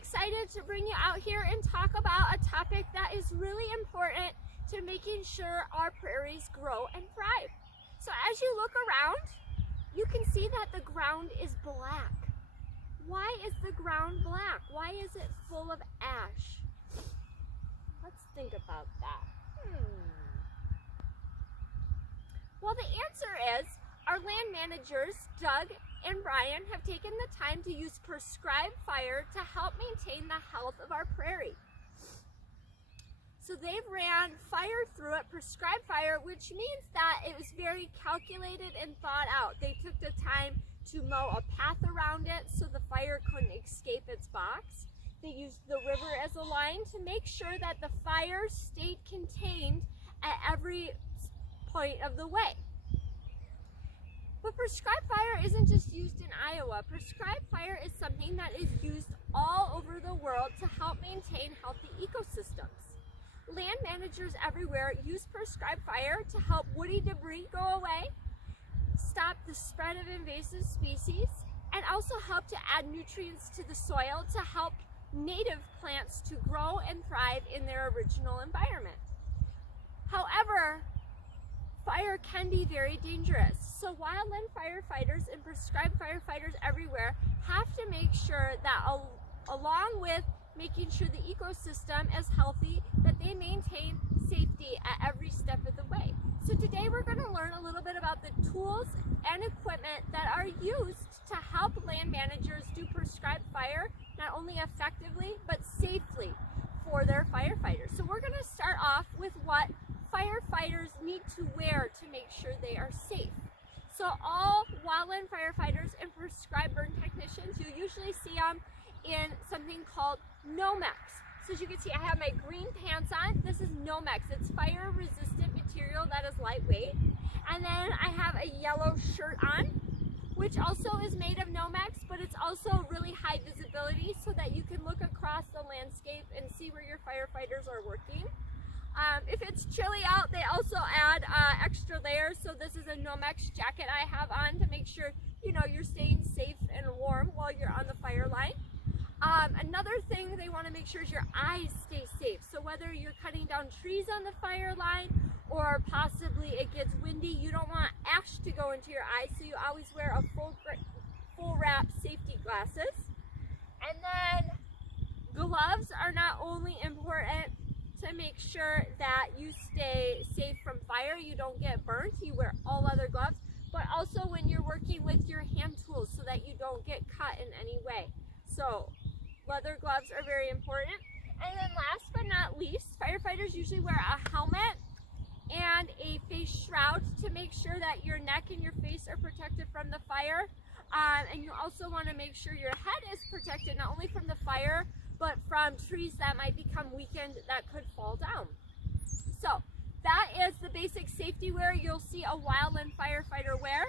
excited to bring you out here and talk about a topic that is really important to making sure our prairies grow and thrive. So as you look around, you can see that the ground is black. Why is the ground black? Why is it full of ash? Let's think about that. Well, the answer is our land managers, Doug and Brian, have taken the time to use prescribed fire to help maintain the health of our prairie. So they've ran fire through it, prescribed fire, which means that it was very calculated and thought out. They took the time to mow a path around it so the fire couldn't escape its box. They used the river as a line to make sure that the fire stayed contained at every point of the way. But prescribed fire isn't just used in Iowa. Prescribed fire is something that is used all over the world to help maintain healthy ecosystems. Land managers everywhere use prescribed fire to help woody debris go away, stop the spread of invasive species, and also help to add nutrients to the soil to help native plants to grow and thrive in their original environment. However, fire can be very dangerous. So wildland firefighters and prescribed firefighters everywhere have to make sure that along with making sure the ecosystem is healthy, that they maintain safety at every step of the way. So today we're going to learn a little bit about the tools and equipment that are used to help land managers do prescribed fire, not only effectively, but safely for their firefighters. So we're going to start off with what firefighters need to wear to make sure they are safe. So all wildland firefighters and prescribed burn technicians, you usually see them in something called Nomex. So as you can see, I have my green pants on. This is Nomex. It's fire resistant material that is lightweight. And then I have a yellow shirt on, which also is made of Nomex, but it's also really high visibility so that you can look across the landscape and see where your firefighters are working. If it's chilly out, they also add extra layers. So this is a Nomex jacket I have on to make sure you're staying safe and warm while you're on the fire line. Another thing they want to make sure is your eyes stay safe. So whether you're cutting down trees on the fire line or possibly it gets windy, you don't want ash to go into your eyes. So you always wear a full wrap safety glasses. And then gloves are not only important to make sure that you stay safe from fire, you don't get burnt, you wear all other gloves, but also when you're working with your hand tools so that you don't get cut in any way. So leather gloves are very important. And then last but not least, firefighters usually wear a helmet and a face shroud to make sure that your neck and your face are protected from the fire. And you also want to make sure your head is protected not only from the fire, but from trees that might become weakened that could fall down. So that is the basic safety wear you'll see a wildland firefighter wear.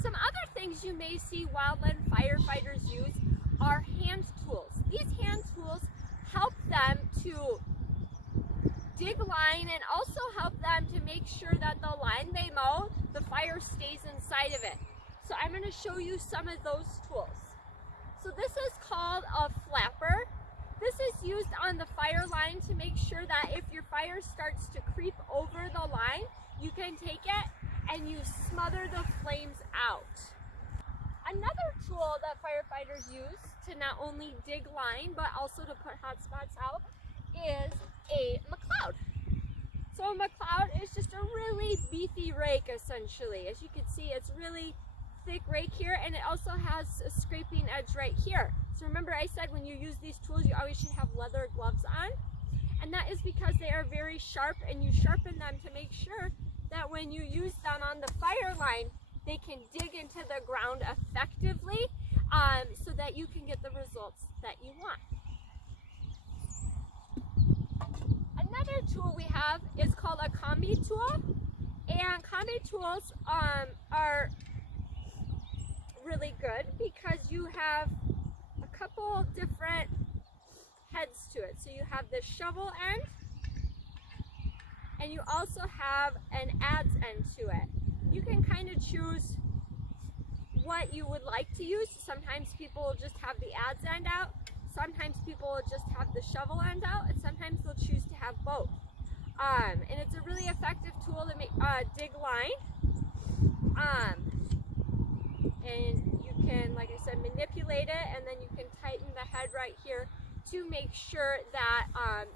Some other things you may see wildland firefighters use are hand tools. These hand tools help them to dig line and also help them to make sure that the line they mow, the fire stays inside of it. So I'm going to show you some of those tools. So this is called a flapper. This is used on the fire line to make sure that if your fire starts to creep over the line, you can take it and you smother the flames out. Another tool that firefighters use to not only dig line but also to put hot spots out is a McLeod. So a McLeod is just a really beefy rake essentially. As you can see, it's really thick rake here, and it also has a scraping edge right here. So remember I said when you use these tools you always should have leather gloves on, and that is because they are very sharp and you sharpen them to make sure that when you use them on the fire line they can dig into the ground effectively so that you can get the results that you want. Another tool we have is called a combi tool, and combi tools are really good because you have a couple different heads to it. So you have the shovel end and you also have an adze end to it. You can kind of choose what you would like to use. Sometimes people will just have the adze end out. sometimes people will just have the shovel end out, and sometimes they'll choose to have both. And it's a really effective tool to make, dig line. And you can, like I said, manipulate it, and then you can tighten the head right here to make sure that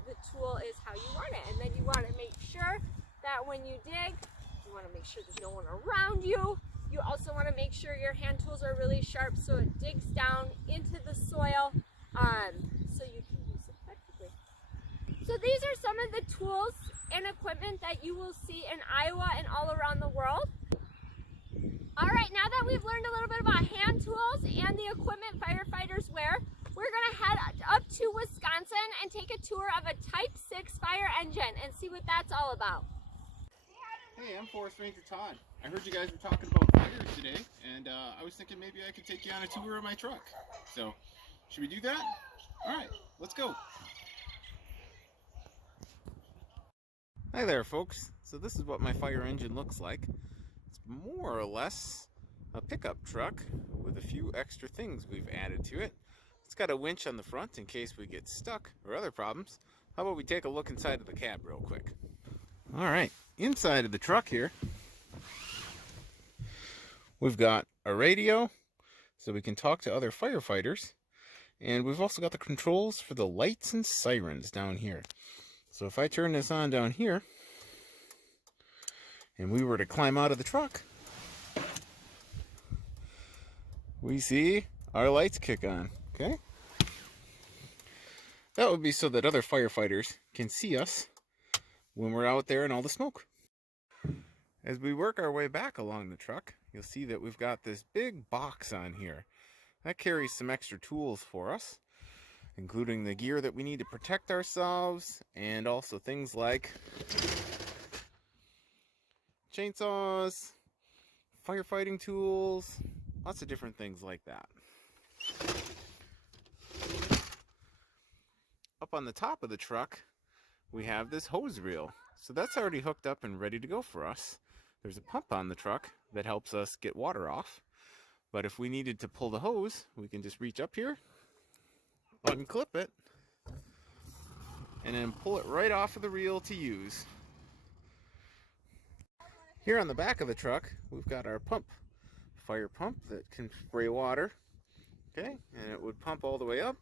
the tool is how you want it. And then you want to make sure that when you dig, you want to make sure there's no one around you. You also want to make sure your hand tools are really sharp so it digs down into the soil so you can use it effectively. So these are some of the tools and equipment that you will see in Iowa and all around the world. All right, now that we've learned a little bit about hand tools and the equipment firefighters wear, we're gonna head up to Wisconsin and take a tour of a Type 6 fire engine and see what that's all about. Hey, I'm Forest Ranger Todd. I heard you guys were talking about fires today, and I was thinking maybe I could take you on a tour of my truck. So, should we do that? All right, let's go. Hi there, folks. So this is what my fire engine looks like. It's more or less a pickup truck with a few extra things we've added to it. It's got a winch on the front in case we get stuck or other problems. How about we take a look inside of the cab real quick? All right, inside of the truck here, we've got a radio so we can talk to other firefighters, and we've also got the controls for the lights and sirens down here. So if I turn this on down here and we were to climb out of the truck, we see our lights kick on. Okay, that would be so that other firefighters can see us when we're out there in all the smoke. As we work our way back along the truck, you'll see that we've got this big box on here. That carries some extra tools for us, including the gear that we need to protect ourselves, and also things like chainsaws, firefighting tools, lots of different things like that. Up on the top of the truck, we have this hose reel. So that's already hooked up and ready to go for us. There's a pump on the truck that helps us get water off. But if we needed to pull the hose, we can just reach up here, unclip it, and then pull it right off of the reel to use. Here on the back of the truck, we've got our pump, fire pump that can spray water. Okay, and it would pump all the way up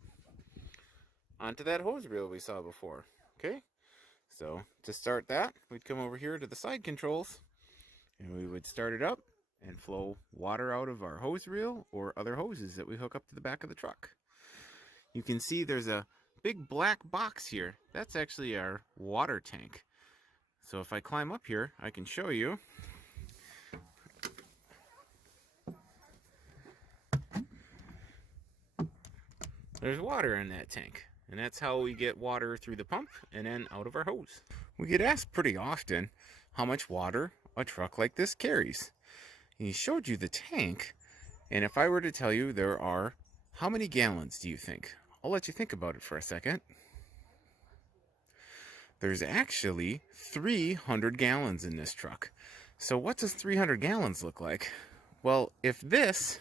onto that hose reel we saw before. Okay, so to start that, we'd come over here to the side controls, and we would start it up and flow water out of our hose reel or other hoses that we hook up to the back of the truck. You can see there's a big black box here. That's actually our water tank. So if I climb up here, I can show you. There's water in that tank, and that's how we get water through the pump and then out of our hose. We get asked pretty often how much water a truck like this carries. He showed you the tank, and if I were to tell you there are, how many gallons do you think? I'll let you think about it for a second. There's actually 300 gallons in this truck. So what does 300 gallons look like? Well, if this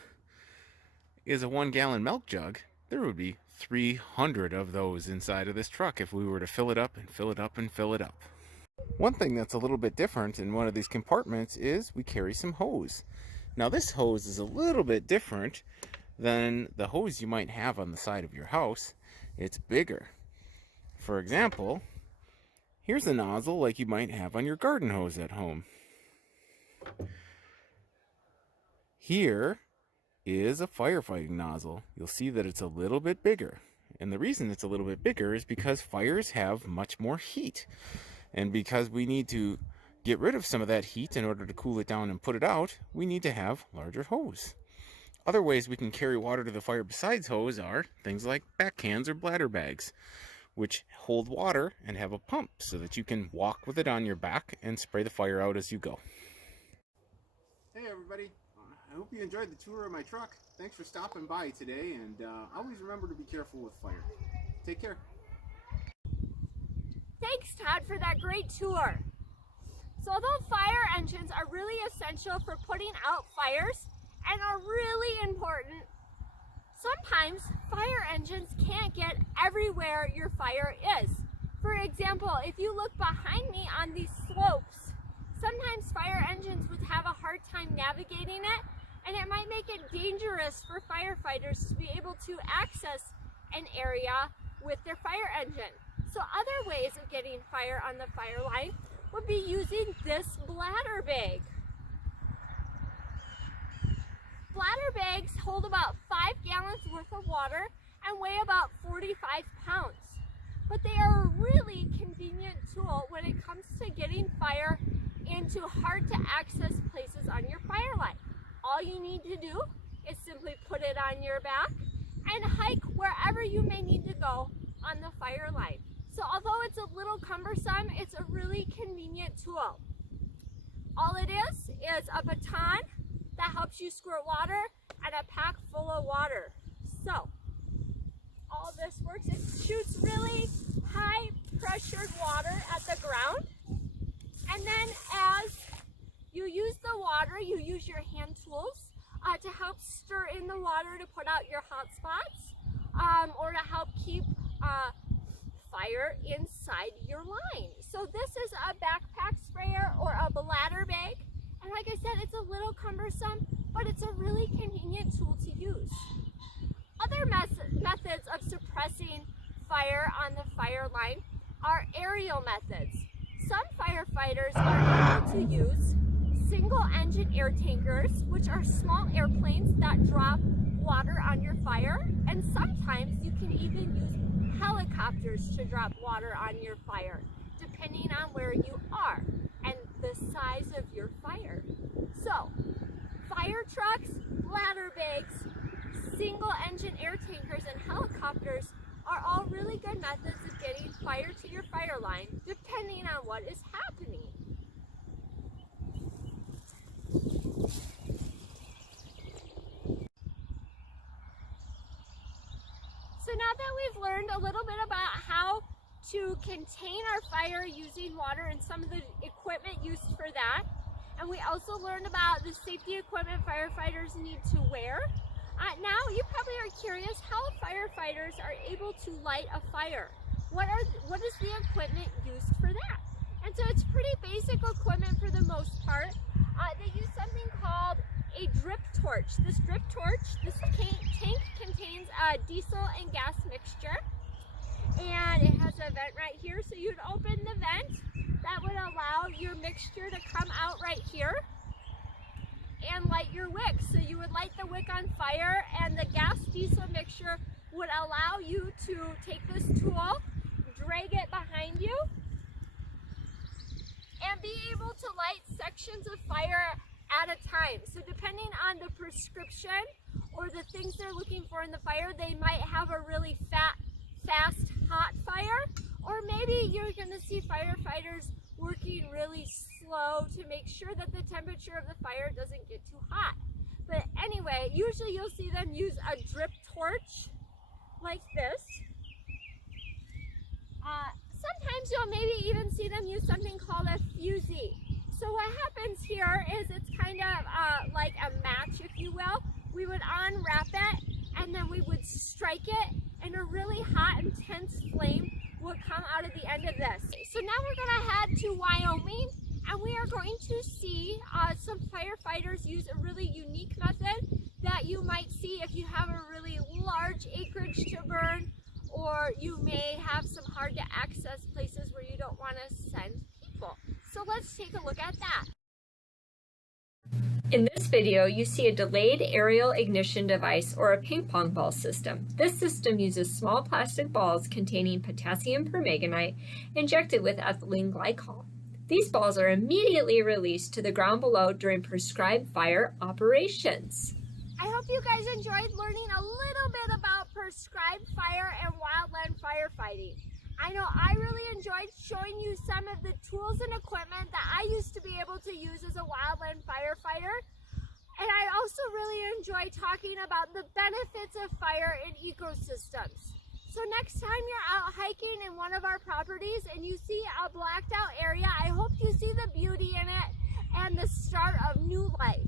is a 1 gallon milk jug, there would be 300 of those inside of this truck if we were to fill it up and fill it up and fill it up. One thing that's a little bit different in one of these compartments is we carry some hose. Now this hose is a little bit different than the hose you might have on the side of your house. It's bigger. For example, here's a nozzle like you might have on your garden hose at home. Here is a firefighting nozzle. You'll see that it's a little bit bigger. And the reason it's a little bit bigger is because fires have much more heat. And because we need to get rid of some of that heat in order to cool it down and put it out, we need to have larger hose. Other ways we can carry water to the fire besides hose are things like back cans or bladder bags, which hold water and have a pump so that you can walk with it on your back and spray the fire out as you go. Hey everybody, I hope you enjoyed the tour of my truck. Thanks for stopping by today, and always remember to be careful with fire. Take care. Thanks, Todd, for that great tour. So although fire engines are really essential for putting out fires and are really important, sometimes fire engines engines can't get everywhere your fire is. For example, if you look behind me on these slopes, sometimes fire engines would have a hard time navigating it, and it might make it dangerous for firefighters to be able to access an area with their fire engine. So other ways of getting fire on the fire line would be using this bladder bag. Bladder bags hold about 5 gallons worth of water and weigh about 45 pounds. But they are a really convenient tool when it comes to getting fire into hard to access places on your fire line. All you need to do is simply put it on your back and hike wherever you may need to go on the fire line. So although it's a little cumbersome, it's a really convenient tool. All it is a baton that helps you squirt water and a pack full of water. So all this works, it shoots really high pressured water at the ground, and then as you use the water, you use your hand tools to help stir in the water to put out your hot spots, or to help keep fire inside your line. So this is a backpack sprayer or a bladder bag, and like I said, it's a little cumbersome, but it's a really convenient tool to use. Other methods of suppressing fire on the fire line are aerial methods. Some firefighters are able to use single engine air tankers, which are small airplanes that drop water on your fire, and sometimes you can even use helicopters to drop water on your fire, depending on where you are and the size of your fire. So, fire trucks, bladder bags, single engine air tankers, and helicopters are all really good methods of getting fire to your fire line, depending on what is happening. So now that we've learned a little bit about how to contain our fire using water and some of the equipment used for that, and we also learned about the safety equipment firefighters need to wear, now you probably are curious how firefighters are able to light a fire. What is the equipment used for that? And so it's pretty basic equipment for the most part. They use something called a drip torch. This tank contains a diesel and gas mixture, and it has a vent right here. So you'd open the vent that would allow your mixture to come out right here and light your wick. So you would light the wick on fire, and the gas diesel mixture would allow you to take this tool, drag it behind you, and be able to light sections of fire at a time. So depending on the prescription or the things they're looking for in the fire, they might have a really fast, hot fire, or maybe you're going to see firefighters working really slow to make sure that the temperature of the fire doesn't get too hot. But anyway, usually you'll see them use a drip torch like this. Sometimes you'll maybe even see them use something called a fusee. So what happens here is it's kind of like a match, if you will. We would unwrap it, and then we would strike it, and a really hot, intense flame would come out of the end of this. So now we're going to head to Wyoming, and we are going to see some firefighters use a really unique method that you might see if you have a really large acreage to burn, or you may have some hard to access places where you don't want to send people. So let's take a look at that. In this video, you see a delayed aerial ignition device, or a ping pong ball system. This system uses small plastic balls containing potassium permanganate injected with ethylene glycol. These balls are immediately released to the ground below during prescribed fire operations. I hope you guys enjoyed learning a little bit about prescribed fire and wildland firefighting. I know I really enjoyed showing you some of the tools and equipment that I used to be able to use as a wildland firefighter. And I also really enjoy talking about the benefits of fire in ecosystems. So next time you're out hiking in one of our properties and you see a blacked out area, I hope you see the beauty in it and the start of new life.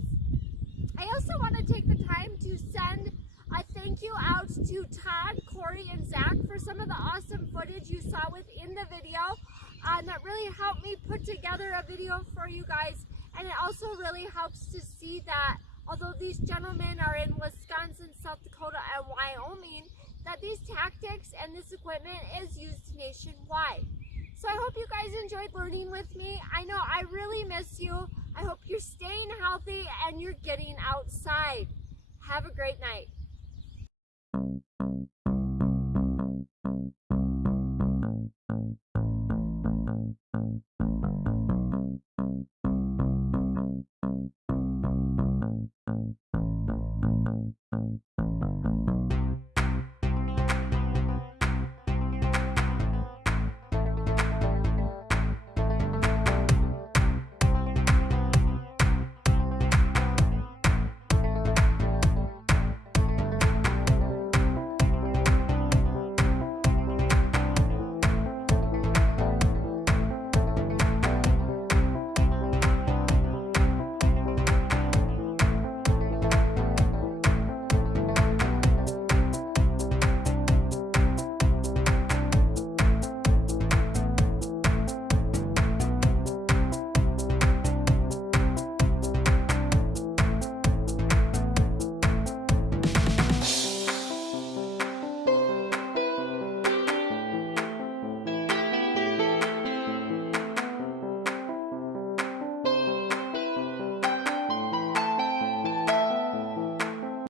I also want to take the time to send A thank you out to Todd, Corey, and Zach for some of the awesome footage you saw within the video. That really helped me put together a video for you guys. And it also really helps to see that although these gentlemen are in Wisconsin, South Dakota, and Wyoming, that these tactics and this equipment is used nationwide. So I hope you guys enjoyed learning with me. I know I really miss you. I hope you're staying healthy and you're getting outside. Have a great night.